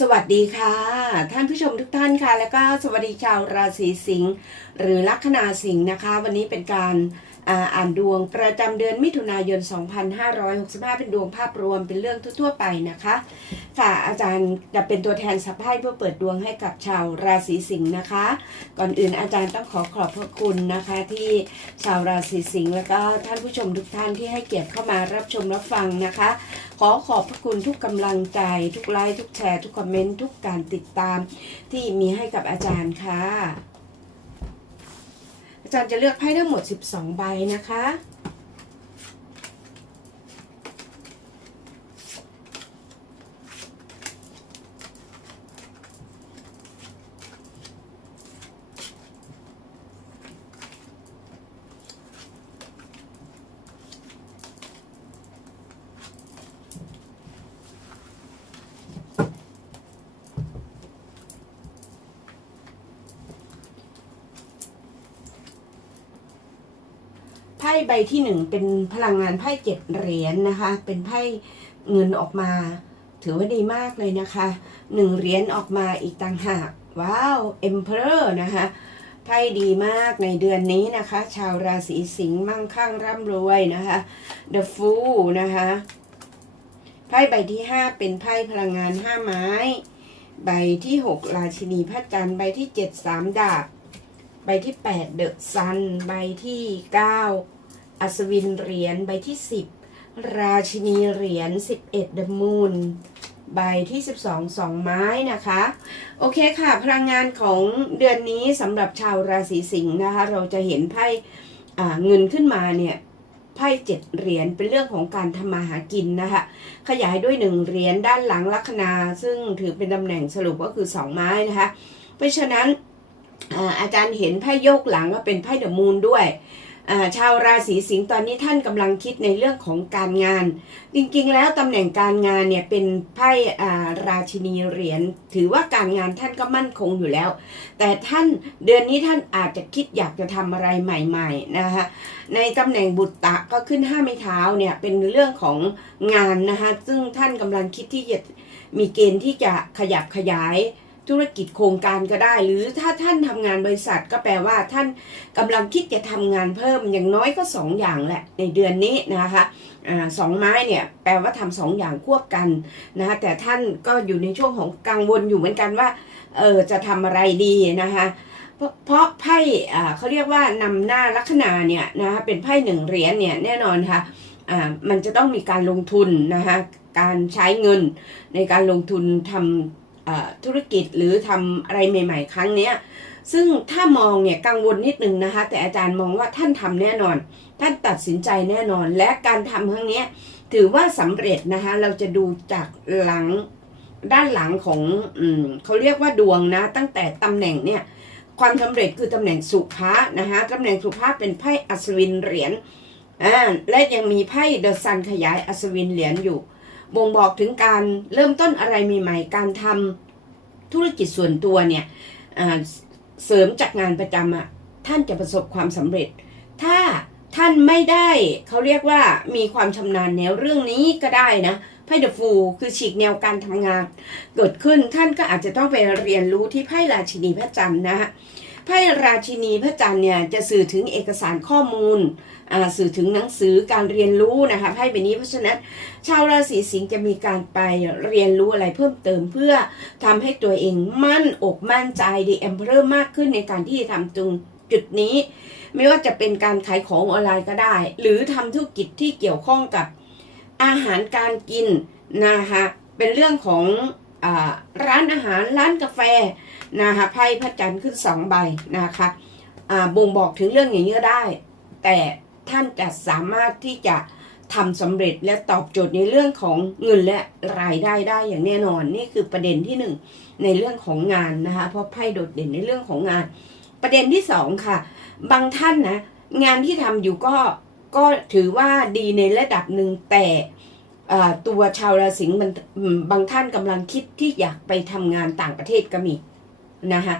สวัสดีค่ะ ท่านผู้ชมทุกท่านค่ะ แล้วก็สวัสดีชาวราศีสิงห์หรือลัคนาสิงห์นะคะ วันนี้เป็นการอ่าอ่านดวงประจำเดือนมิถุนายน 2565 เป็นดวงภาพรวมเป็นเรื่องทั่วๆไปนะคะ ค่ะอาจารย์จะเป็นตัวแทนสัพไพ่เพื่อเปิดดวงให้กับชาวราศีสิงห์นะคะ ก่อนอื่นอาจารย์ต้องขอขอบพระคุณนะคะ ที่ชาวราศีสิงห์แล้วก็ท่านผู้ชมทุกท่านที่ให้เกียรติเข้ามารับชมรับฟังนะคะ ขอขอบพระคุณทุกกำลังใจ ทุกไลค์ทุกแชร์ ทุกคอมเมนต์ ทุกการติดตามที่มีให้กับอาจารย์ค่ะ อาจารย์จะเลือกไพ่ทั้งหมด 12 ใบนะคะ ใบที่หนึ่งเป็นพลังงานไพ่เจ็ดเหรียญนะคะ เป็นไพ่เงินออกมา ถือว่าดีมากเลยนะคะหนึ่งเหรียญออกมาอีกต่างหาก ว้าว Emperor นะคะไพ่ดีมากในเดือนนี้นะคะ ชาวราศีสิงห์มั่งคั่งร่ำรวยนะคะ The Fool นะคะไพ่ใบที่ห้าเป็นไพ่พลังงานห้าไม้ ใบที่หกราชินีพระจันทร์ใบที่เจ็ดสามดาบใบที่8เดอะซัน ใบที่9 อัศวินเหรียญใบที่ 10 ราชินีเหรียญ11เดอะมูนใบที่ 12 2 ไม้นะคะ โอเคค่ะ พลังงานของเดือนนี้สำหรับชาวราศีสิงห์นะคะ เราจะเห็นไพ่เงินขึ้นมาเนี่ยไพ่เจ็ดเหรียญเป็นเรื่องของการทำมาหากินนะคะขยายด้วยหนึ่งเหรียญด้านหลังลัคนา ซึ่งถือเป็นตำแหน่งสรุปก็คือ2ไม้นะคะ เพราะฉะนั้นอาจารย์เห็นไพ่โยกหลังก็เป็นไพ่เดอะมูนด้วย ชาวราศีสิงห์ตอนนี้ท่านกำลังคิดในเรื่องของการงาน จริงๆ แล้วตำแหน่งการงานเนี่ยเป็นไพ่ราชินีเหรียญถือว่าการงานท่านก็มั่นคงอยู่แล้ว แต่ท่านเดือนนี้ท่านอาจจะคิดอยากจะทำอะไรใหม่ๆนะคะในตำแหน่งบุตรตะก็ขึ้นห้าไม้เท้าเนี่ยเป็นเรื่องของงานนะคะซึ่งท่านกำลังคิดที่จะมีเกณฑ์ที่จะขยับขยาย ธุรกิจโครงการก็ได้ หรือถ้าท่านทำงานบริษัทก็แปลว่าท่านกำลังคิดจะทำงานเพิ่มอย่างน้อยก็สองอย่างแหละในเดือนนี้นะคะสองไม้เนี่ยแปลว่าทำสองอย่างควบกันนะคะแต่ท่านก็อยู่ในช่วงของกังวลอยู่เหมือนกันว่าเออจะทำอะไรดีนะคะเพราะไพ่เขาเรียกว่านำหน้าลัคนาเนี่ยนะคะเป็นไพ่หนึ่งเหรียญเนี่ยแน่นอนค่ะอ่ามันจะต้องมีการลงทุนนะคะการใช้เงินในการลงทุนทำ ธุรกิจหรือทำอะไรใหม่ ๆ ครั้งเนี้ยซึ่งถ้ามองเนี่ยกังวลนิดนึงนะคะ แต่อาจารย์มองว่าท่านทำแน่นอน ท่านตัดสินใจแน่นอน และการทำครั้งนี้ถือว่าสำเร็จนะคะ เราจะดูจากหลังด้านหลังของอืมเขาเรียกว่าดวงนะ ตั้งแต่ตำแหน่งเนี่ย ความสำเร็จคือตำแหน่งสุภาษนะคะตำแหน่งสุภาษเป็นไพ่อัศวินเหรียญอ่าและยังมีไพ่เดอะซันขยายอัศวินเหรียญอยู่ บ่งบอกถึงการเริ่มต้นอะไรใหม่ๆ การทำธุรกิจส่วนตัวเนี่ยเสริมจากงานประจำอะท่านจะประสบความสำเร็จ ถ้าท่านไม่ได้เขาเรียกว่ามีความชำนาญแนวเรื่องนี้ก็ได้นะไพ่เดอะฟูคือฉีกแนวการทำงาน เกิดขึ้นท่านก็อาจจะต้องไปเรียนรู้ที่ไพ่ราชินีพระจันทร์นะฮะ ไพ่ราชินีพระจันทร์เนี่ยจะสื่อถึงเอกสารข้อมูลอ่าสื่อถึงหนังสือการเรียนรู้นะคะไพ่ใบนี้เพราะฉะนั้นชาวราศีสิงห์จะมีการไปเรียนรู้อะไรเพิ่มเติมเพื่อทำให้ตัวเองมั่นอกมั่นใจดีเอ็มเพอร์มากขึ้นในการที่จะทำตรงจุดนี้ ไม่ว่าจะเป็นการขายของออนไลน์ก็ได้ หรือทำธุรกิจที่เกี่ยวข้องกับอาหารการกินนะคะเป็นเรื่องของอร้านอาหารร้านกาแฟ นะคะไพ่พระจันทร์ขึ้นสองใบนะคะบ่งบอกถึงเรื่องอย่างนี้ได้ แต่ท่านจะสามารถที่จะทำสำเร็จและตอบโจทย์ในเรื่องของเงินและรายได้ได้อย่างแน่นอนนี่คือประเด็นที่หนึ่งในเรื่องของงานนะคะเพราะไพ่โดดเด่นในเรื่องของงาน ประเด็นที่สองค่ะ บางท่านนะงานที่ทำอยู่ก็ก็ถือว่าดีในระดับหนึ่งแต่ตัวชาวราศีมันบางท่านกำลังคิดที่อยากไปทำงานต่างประเทศก็มี นะคะ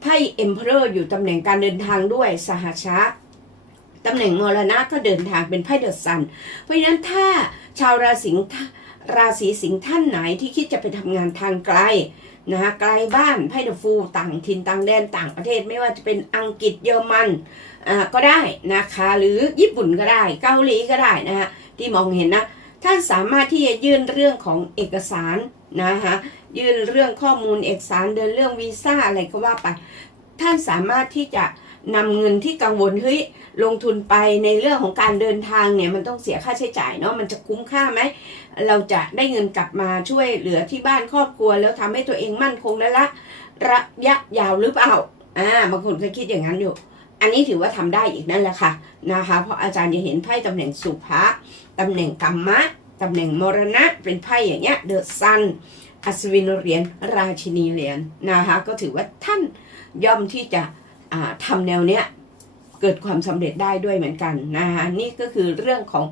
ไพ่เอ็มเพอร์อยู่ตำแหน่งการเดินทางด้วยสหชาตำแหน่งมรณะก็เดินทางเป็นไพ่เดอะซัน เพราะฉะนั้นถ้าชาวราศีราศีสิงห์ท่านไหนที่คิดจะไปทำงานทางไกลนะคะไกลบ้านไพ่เดอะฟูต่างถิ่นต่างแดนต่างประเทศไม่ว่าจะเป็นอังกฤษเยอรมันอ่าก็ได้นะคะ หรือญี่ปุ่นก็ได้ เกาหลีก็ได้นะคะที่มองเห็นนะ ท่านสามารถที่จะยื่นเรื่องของเอกสารนะคะยื่นเรื่องข้อมูลเอกสารเดินเรื่องวีซ่าอะไรก็ว่าไป ท่านสามารถที่จะนำเงินที่กังวลเฮ้ยลงทุนไปในเรื่องของการเดินทางเนี่ยมันต้องเสียค่าใช้จ่ายเนาะมันจะคุ้มค่าไหมเราจะได้เงินกลับมาช่วยเหลือที่บ้านครอบครัว แล้วทำให้ตัวเองมั่นคงและละระยะยาวหรือเปล่าอ่าบางคนก็คิดอย่างนั้นอยู่ อันนี้ถือว่าทำได้อีกนั่นแหละค่ะนะคะ เพราะอาจารย์จะเห็นไพ่ตำแหน่งสุภะตำแหน่งกรรมะตำแหน่งมรณะเป็นไพ่อย่างเงี้ยเดอะซันอัศวินเหรียญราชินีเหรียญนะคะก็ถือว่าท่านย่อมที่จะอ่าทำแนวเนี้ยเกิดความสำเร็จได้ด้วยเหมือนกันนะคะนี่ก็คือเรื่องของ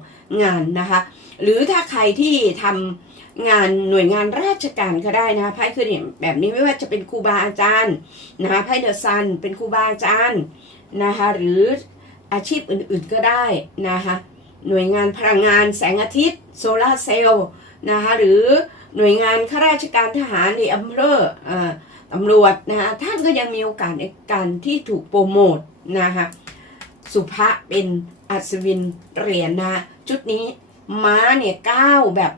งานนะคะ หรือถ้าใครที่ทำงานหน่วยงานราชการก็ได้นะคะไพ่คือเนี่ยแบบนี้ไม่ว่าจะเป็นครูบาอาจารย์นะคะไพ่เดอะซันเป็นครูบาอาจารย์ นะคะหรืออาชีพอื่นๆก็ได้นะคะหน่วยงานพลังงานแสงอาทิตย์โซลาร์เซลล์นะคะหรือหน่วยงานข้าราชการทหารในอำเภออ่าตำรวจนะคะท่านก็ยังมีโอกาสในการที่ถูกโปรโมทนะคะสุภะเป็นอัศวินเหรียญนะ ชุดนี้ม้าเนี่ยก้าวแบบ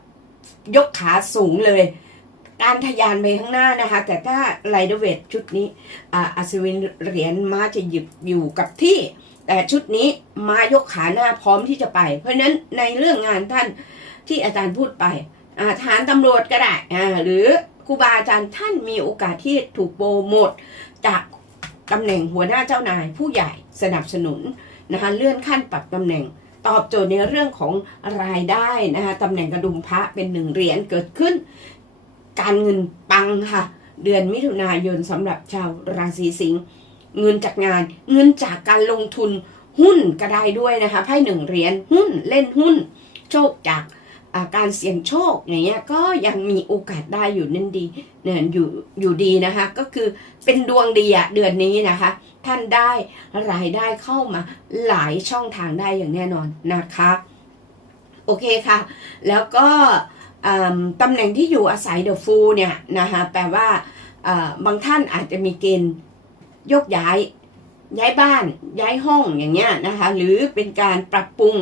ยกขาสูงเลย การทะยานไปข้างหน้านะคะ แต่ถ้าไรเดเวทชุดนี้อัศวินเหรียญม้าจะหยุดอยู่กับที่ แต่ชุดนี้ม้ายกขาหน้าพร้อมที่จะไป เพราะฉะนั้นในเรื่องงานท่านที่อาจารย์พูดไปอ่าทหารตำรวจก็ได้หรือครูบาอาจารย์ท่านมีโอกาสที่ถูกโปรโมทจากตำแหน่งหัวหน้าเจ้านายผู้ใหญ่สนับสนุนนะคะเลื่อนขั้นปรับตำแหน่งตอบโจทย์ในเรื่องของรายได้นะคะตำแหน่งกระดุมพระเป็นหนึ่งเหรียญเกิดขึ้น การเงินปังค่ะ เดือนมิถุนายนสำหรับชาวราศีสิงห์เงินจากงาน เงินจากการลงทุนหุ้นก็ได้ด้วยนะคะไพ่หนึ่งเหรียญหุ้นเล่นหุ้น โชคจากาการเสี่ยงโชคอย่างเงี้ยก็ยังมีโอกาสได้อยู่นั่นดีเนี่ยอยู่อยู่ดีนะคะ ก็คือเป็นดวงดีอะเดือนนี้นะคะ ท่านได้รายได้เข้ามาหลายช่องทางได้อย่างแน่นอนนะคะ โอเคค่ะ แล้วก็ ตำแหน่งที่อยู่อาศัยเดอะฟูเนี่ยนะคะแปลว่าบางท่านอาจจะมีเกณฑ์ยกย้าย ย้ายบ้าน ย้ายห้องอย่างเงี้ยนะคะหรือเป็นการปรับปรุง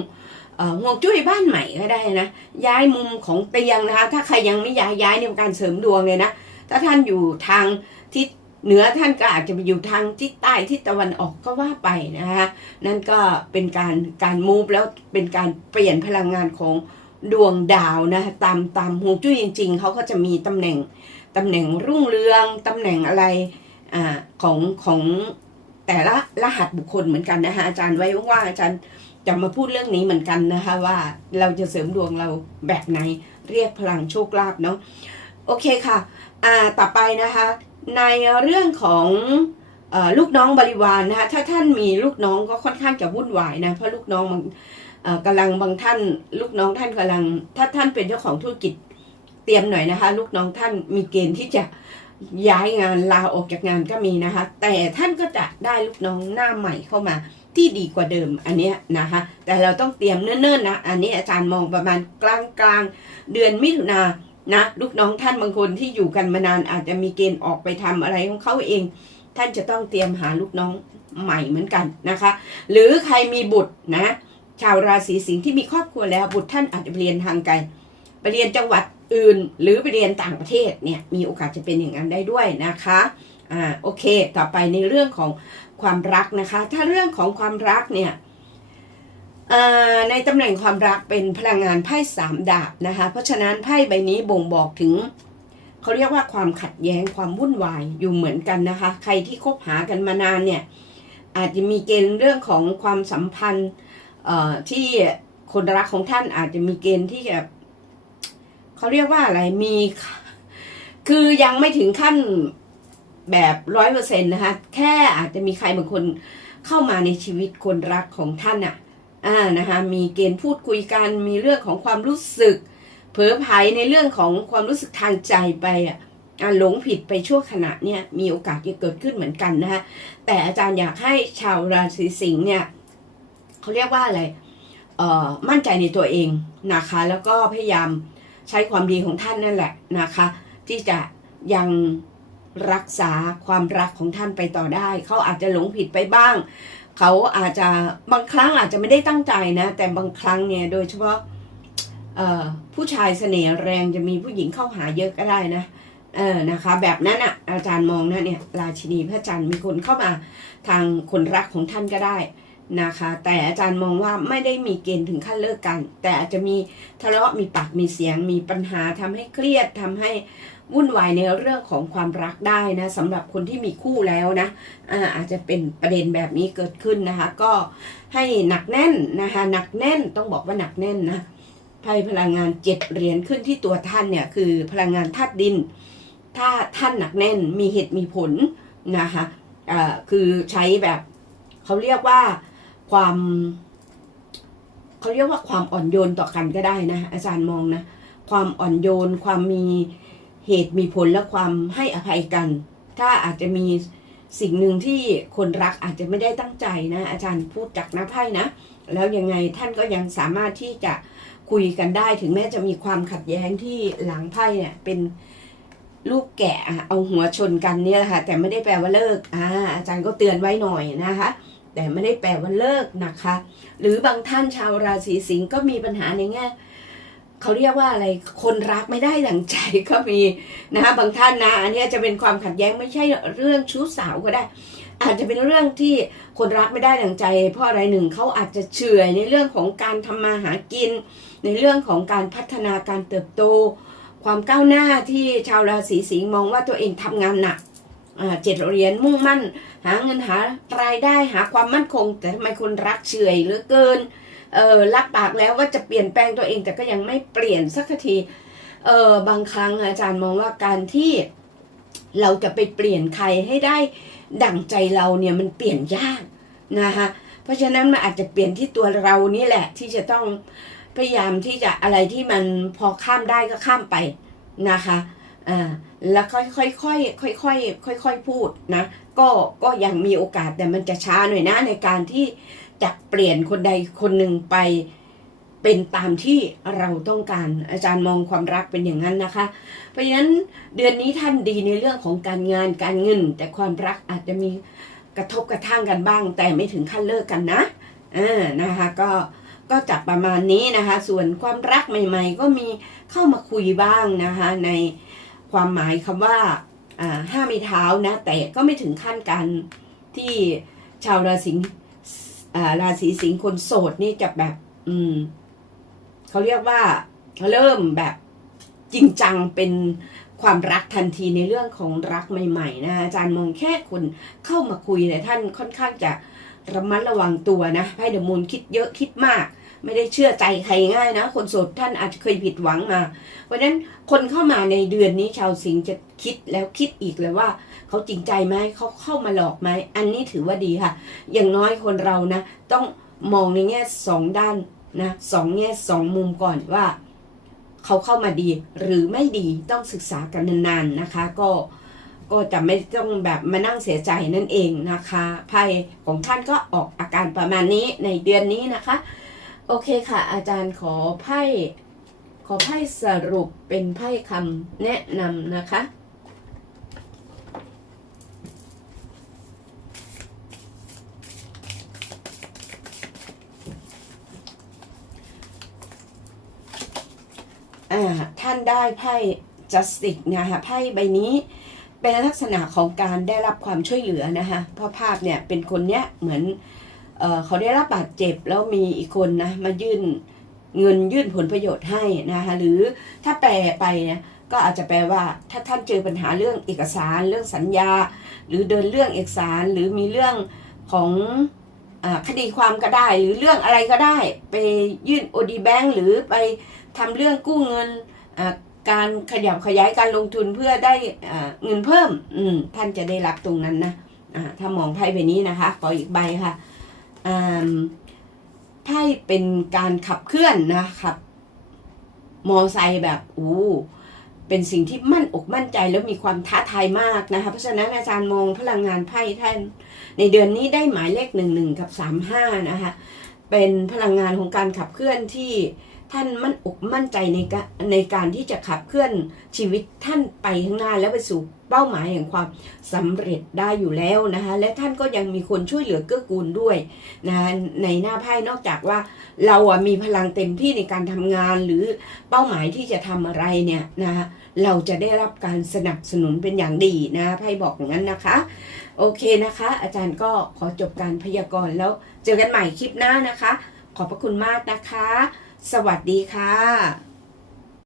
ห่วงจุ้ยบ้านใหม่ก็ได้นะ ย้ายมุมของเตียงนะคะถ้าใครยังไม่ย้ายย้ายเนี่เป็นการเสริมดวงเลยนะถ้าท่านอยู่ทางทิศเหนือท่านก็อาจจะไปอยู่ทางทิศใต้ทิศตะวันออกก็ว่าไปนะคะนั่นก็เป็นการการมูฟแล้วเป็นการเปลี่ยนพลังงานของ ดวงดาวนะตามตามฮวงจุ้ยจริง ๆเขาก็จะมีตำแหน่งตำแหน่งรุ่งเรืองตำแหน่งอะไรอ่าของของแต่ละรหัสบุคคลเหมือนกันนะคะอาจารย์ไว้ว่างอาจารย์จะมาพูดเรื่องนี้เหมือนกันนะคะว่าเราจะเสริมดวงเราแบบไหนเรียกพลังโชคลาภเนาะโอเคค่ะอ่าต่อไปนะคะ ในเรื่องของลูกน้องบริวารนะคะถ้าท่านมีลูกน้องก็ค่อนข้างจะวุ่นวายนะเพราะลูกน้องบาง กำลังบางท่าน ลูกน้องท่านกำลัง ถ้าท่านเป็นเจ้าของธุรกิจเตรียมหน่อยนะคะ ลูกน้องท่านมีเกณฑ์ที่จะย้ายงานลาออกจากงานก็มีนะคะ แต่ท่านก็จะได้ลูกน้องหน้าใหม่เข้ามาที่ดีกว่าเดิมอันนี้นะคะ แต่เราต้องเตรียมเนิ่นๆนะ อันนี้อาจารย์มองประมาณกลางกลางๆเดือนมิถุนานะ ลูกน้องท่านบางคนที่อยู่กันมานานอาจจะมีเกณฑ์ออกไปทำอะไรของเขาเอง ท่านจะต้องเตรียมหาลูกน้องใหม่เหมือนกันนะคะ หรือใครมีบุตรนะ ชาวราศีสิงห์ที่มีครอบครัวแล้วบุตรท่านอาจจะไปเรียนทางไกลไปเรียนจังหวัดอื่น หรือไปเรียนต่างประเทศเนี่ยมีโอกาสจะเป็นอย่างนั้นได้ด้วยนะคะอ่าโอเค ต่อไปในเรื่องของความรักนะคะ ถ้าเรื่องของความรักเนี่ยอ่าในตำแหน่งความรักเป็นพลังงานไพ่สามดาบนะคะ เพราะฉะนั้นไพ่ใบนี้บ่งบอกถึงเขาเรียกว่าความขัดแย้งความวุ่นวายอยู่เหมือนกันนะคะ ใครที่คบหากันมานานเนี่ยอาจจะมีเกณฑ์เรื่องของความสัมพันธ์ ที่คนรักของท่านอาจจะมีเกณฑ์ที่แบบเขาเรียกว่าอะไรมี คือยังไม่ถึงขั้นแบบร้อยเปอร์เซ็นต์นะคะ แค่อาจจะมีใครบางคนเข้ามาในชีวิตคนรักของท่านอะอ่านะคะมีเกณฑ์พูดคุยกันมีเรื่องของความรู้สึก เผลอไผในเรื่องของความรู้สึกทางใจไปอะหลงผิดไปชั่วขณะเนี่ยมีโอกาสจะเกิดขึ้นเหมือนกันนะคะแต่อาจารย์อยากให้ชาวราศีสิงห์เนี่ย เขาเรียกว่าอะไรเอ่อมั่นใจในตัวเองนะคะ แล้วก็พยายามใช้ความดีของท่านนั่นแหละนะคะ ที่จะยังรักษาความรักของท่านไปต่อได้ เขาอาจจะหลงผิดไปบ้าง เขาอาจจะบางครั้งอาจจะไม่ได้ตั้งใจนะ แต่บางครั้งเนี่ยโดยเฉพาะเอ่อผู้ชายเสน่ห์แรงจะมีผู้หญิงเข้าหาเยอะก็ได้นะเออนะคะ แบบนั้นอะอาจารย์มองนะเนี่ยราชินีพระจันทร์มีคนเข้ามาทางคนรักของท่านก็ได้ นะคะ แต่อาจารย์มองว่าไม่ได้มีเกณฑ์ถึงขั้นเลิกกัน แต่อาจจะมีทะเลาะมีปากมีเสียง มีปัญหาทำให้เครียดทำให้วุ่นวายในเรื่องของความรักได้นะสำหรับคนที่มีคู่แล้วนะอาอาจจะเป็นประเด็นแบบนี้เกิดขึ้นนะคะ ก็ให้หนักแน่นนะคะหนักแน่นต้องบอกว่าหนักแน่นนะไพ่พลังงานเจ็ดเหรียญขึ้นที่ตัวท่านเนี่ยคือพลังงานธาตุดิน ถ้าท่านหนักแน่นมีเหตุมีผลนะคะอ่าคือใช้แบบเขาเรียกว่า ความเขาเรียกว่าความอ่อนโยนต่อกันก็ได้นะ อาจารย์มองนะ ความอ่อนโยน ความมีเหตุมีผลและความให้อภัยกัน ถ้าอาจจะมีสิ่งหนึ่งที่คนรักอาจจะไม่ได้ตั้งใจนะ อาจารย์พูดจากหน้าไพ่นะ แล้วยังไงท่านก็ยังสามารถที่จะคุยกันได้ถึงแม้จะมีความขัดแย้งที่หลังไพ่เนี่ยเป็นลูกแกะอะเอาหัวชนกันเนี่ยแหละค่ะแต่ไม่ได้แปลว่าเลิกอ่าอาจารย์ก็เตือนไว้หน่อยนะคะ แต่ไม่ได้แปลว่าเลิกนะคะ หรือบางท่านชาวราศีสิงห์ก็มีปัญหาในแง่เขาเรียกว่าอะไรคนรักไม่ได้ดังใจก็มีนะคะบางท่านนะอันนี้จะเป็นความขัดแย้งไม่ใช่เรื่องชู้สาวก็ได้ อาจจะเป็นเรื่องที่คนรักไม่ได้ดังใจ เพราะอะไรหนึ่งเขาอาจจะเฉยในเรื่องของการทำมาหากิน ในเรื่องของการพัฒนาการเติบโต ความก้าวหน้าที่ชาวราศีสิงห์มองว่าตัวเองทำงานหนัก เจ็ดเหรียญมุ่งมั่น หาเงินหารายได้หาความมั่นคง แต่ทำไมคนรักเฉยเหลือเกินเออรับปากแล้วว่าจะเปลี่ยนแปลงตัวเองแต่ก็ยังไม่เปลี่ยนสักทีเออบางครั้งอาจารย์มองว่าการที่เราจะไปเปลี่ยนใครให้ได้ดั่งใจเราเนี่ยมันเปลี่ยนยากนะคะเพราะฉะนั้นมันอาจจะเปลี่ยนที่ตัวเรานี่แหละ ที่จะต้องพยายามที่จะอะไรที่มันพอข้ามได้ก็ข้ามไปนะคะอ่า แล้วค่อยค่อยค่อยค่อยค่อยค่อยค่อยๆพูดนะก็ก็ยังมีโอกาสแต่มันจะช้าหน่อยนะในการที่จะเปลี่ยนคนใดคนหนึ่งไปเป็นตามที่เราต้องการอาจารย์มองความรักเป็นอย่างนั้นนะคะ เพราะฉะนั้นเดือนนี้ท่านดีในเรื่องของการงานการเงิน แต่ความรักอาจจะมีกระทบกระทั่งกันบ้าง แต่ไม่ถึงขั้นเลิกกันนะอ่านะคะก็ก็จับประมาณนี้นะคะ ส่วนความรักใหม่ ๆ ก็มีเข้ามาคุยบ้างนะคะใน ความหมายคำว่าอ่าห้ามีเท้านะ แต่ก็ไม่ถึงขั้นการที่ชาวราศีราศีสิงห์คนโสดนี่จะแบบ อืมเขาเรียกว่าเริ่มแบบจริงจังเป็นความรักทันทีในเรื่องของรักใหม่ๆนะอาจารย์มองแค่คนเข้ามาคุยเนี่ยท่านค่อนข้างจะระมัดระวังตัวนะไพ่เดอะมูนคิดเยอะคิดมาก ไม่ได้เชื่อใจใครง่ายนะ คนโสดท่านอาจจะเคยผิดหวังมา เพราะฉะนั้นคนเข้ามาในเดือนนี้ชาวสิงห์จะคิดแล้วคิดอีกเลยว่าเขาจริงใจไหมเขาเข้ามาหลอกไหมอันนี้ถือว่าดีค่ะ อย่างน้อยคนเรานะ ต้องมองในแง่สองด้านนะสองแง่สองมุมก่อนว่าเขาเข้ามาดีหรือไม่ดีต้องศึกษากันนานๆนะคะ ก็ก็จะไม่ต้องแบบมานั่งเสียใจนั่นเองนะคะไพ่ของท่านก็ออกอาการประมาณนี้ในเดือนนี้นะคะ โอเคค่ะ อาจารย์ขอไพ่ขอไพ่สรุปเป็นไพ่คำแนะนำนะคะ ท่านได้ไพ่ justice นะคะไพ่ใบนี้เป็นลักษณะของการได้รับความช่วยเหลือนะคะเพราะภาพเนี่ยเป็นคนเนี้ยเหมือน เเขาได้รับบาดเจ็บแล้วมีอีกคนนะมายื่นเงินยื่นผลประโยชน์ให้นะคะหรือถ้าแปลไปนี่ยก็อาจจะแปลว่าถ้าท่านเจอปัญหาเรื่องเอกสารเรื่องสัญญา หรือเดินเรื่องเอกสารหรือมีเรื่องของอคดีความก็ได้ หรือเรื่องอะไรก็ได้ ไปยื่นโอดีแบงหรือไปทำเรื่องกู้เงินการขยับขยายการลงทุนเพื่อได้เงินเพิ่มอืมท่านจะได้รับตรงนั้นนะอ่าถ้ามองไพ่ใบนี้นะคะขออีกใบค่ะ ไพ่เป็นการขับเคลื่อนนะครับมอไซค์แบบอู้เป็นสิ่งที่มั่นอกมั่นใจแล้วมีความท้าทายมากนะคะ เพราะฉะนั้นอาจารย์มองพลังงานไพ่ท่าน ในเดือนนี้ได้หมายเลขหนึ่งหนึ่งกับสามห้านะคะ เป็นพลังงานของการขับเคลื่อนที่ ท่านมั่นอกมั่นใจในการในการที่จะขับเคลื่อนชีวิตท่านไปข้างหน้าแล้วไปสู่เป้าหมายแห่งความสำเร็จได้อยู่แล้วนะคะและท่านก็ยังมีคนช่วยเหลือเกื้อกูลด้วยนะคะในหน้าไพ่นอกจากว่าเราอะมีพลังเต็มที่ในการทำงานหรือเป้าหมายที่จะทำอะไรเนี่ยนะคะเราจะได้รับการสนับสนุนเป็นอย่างดีนะไพ่บอกอย่างนั้นนะคะ โอเคนะคะ อาจารย์ก็ขอจบการพยากรณ์แล้วเจอกันใหม่คลิปหน้านะคะ ขอบพระคุณมากนะคะ สวัสดีค่ะ